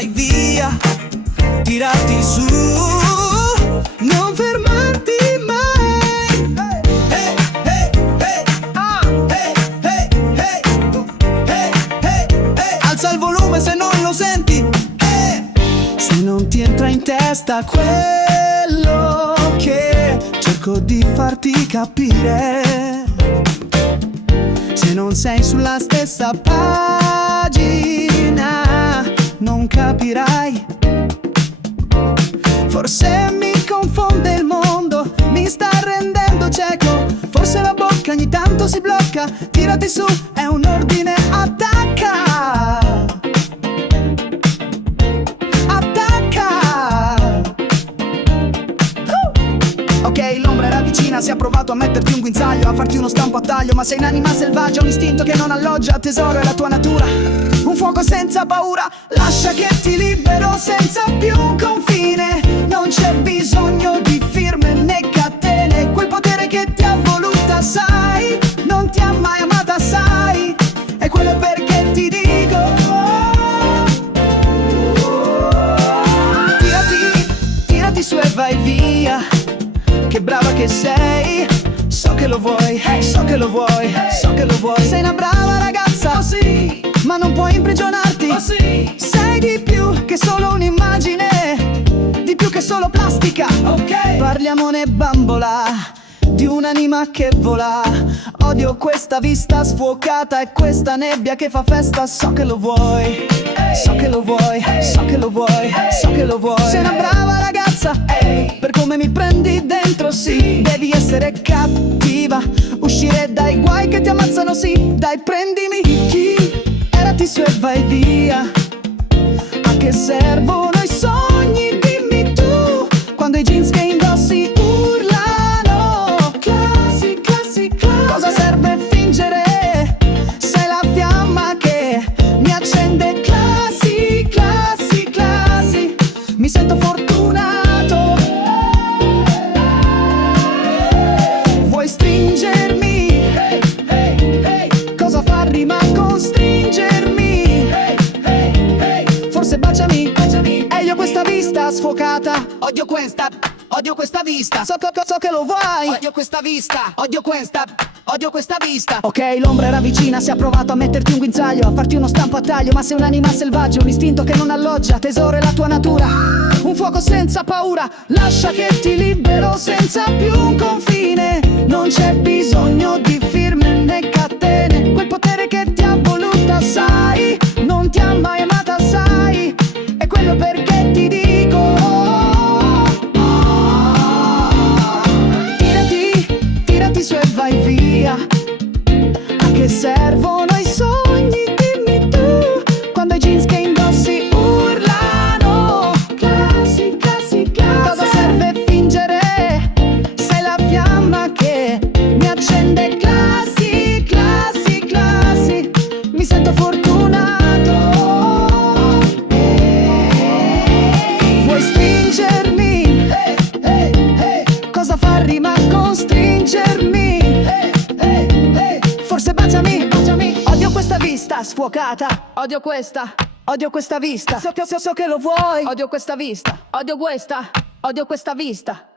vai via, tirati su, non fermarti mai. Hey, hey, hey, hey, hey, hey, hey, hey, hey. Alza il volume se non lo senti, se non ti entra in testa quello che cerco di farti capire. Se non sei sulla stessa pagina, non capirai. Forse mi confonde il mondo, mi sta rendendo cieco. Forse la bocca ogni tanto si blocca. Tirati su, è un ordine, attacca. Ok, l'ombra era vicina, si è provato a metterti un guinzaglio, a farti uno stampo a taglio, ma sei un'anima selvaggia, un istinto che non alloggia, tesoro è la tua natura, un fuoco senza paura, lascia che ti libero senza più un confine, non c'è bisogno di firme né catene, quel potere che ti ha voluta sai, non ti ha mai amata sai, è quello perché ti dico tirati su e vai via. Che brava che sei, so che lo vuoi, so che lo vuoi, so che lo vuoi. Sei una brava ragazza, oh sì, ma non puoi imprigionarti, oh sì. Sei di più che solo un'immagine, di più che solo plastica, ok. Parliamone bambola, di un'anima che vola. Odio questa vista sfuocata e questa nebbia che fa festa. So che lo vuoi, so che lo vuoi, so che lo vuoi, so che lo vuoi. Sei una brava ragazza, per come mi prendi dentro, sì. Devi essere cattiva, uscire dai guai che ti ammazzano, sì. Dai, prendimi, chi? Erati su e vai via. A che servono i sogni, dimmi tu, quando i jeans che indossi urlano classi, classi, classi. Cosa serve fingere? Sei la fiamma che mi accende, classi, classi, classi. Mi sento fortunato. Vuoi stringermi? Hey, hey, hey. Cosa fa rima con stringermi? Hey, hey, hey. Forse baciami, baciami. E io questa vista sfocata, odio questa vista. So che lo vuoi. Odio questa vista, odio questa vista. Ok, l'ombra era vicina, si è provato a metterti un guinzaglio, a farti uno stampo a taglio, ma sei un'anima selvaggia, un istinto che non alloggia, tesoro è la tua natura, un fuoco senza paura, lascia che ti libero senza più un confine, non c'è bisogno di firme né catene, quel potere che ti ha voluta sai, non ti ha mai amata sai, è quello perché ti dico tirati su e vai via. A che servono i sogni, dimmi tu, quando i jeans che indossi urlano classi, classi, classi. Cosa serve fingere? Sei la fiamma che mi accende, classi, classi, classi. Mi sento fortunato. Vuoi stringermi? Hey, hey, hey. Cosa fa rima con stringermi? Forse baciami, baciami. Odio questa vista sfuocata, odio questa vista. So che lo vuoi. Odio questa vista, odio questa vista.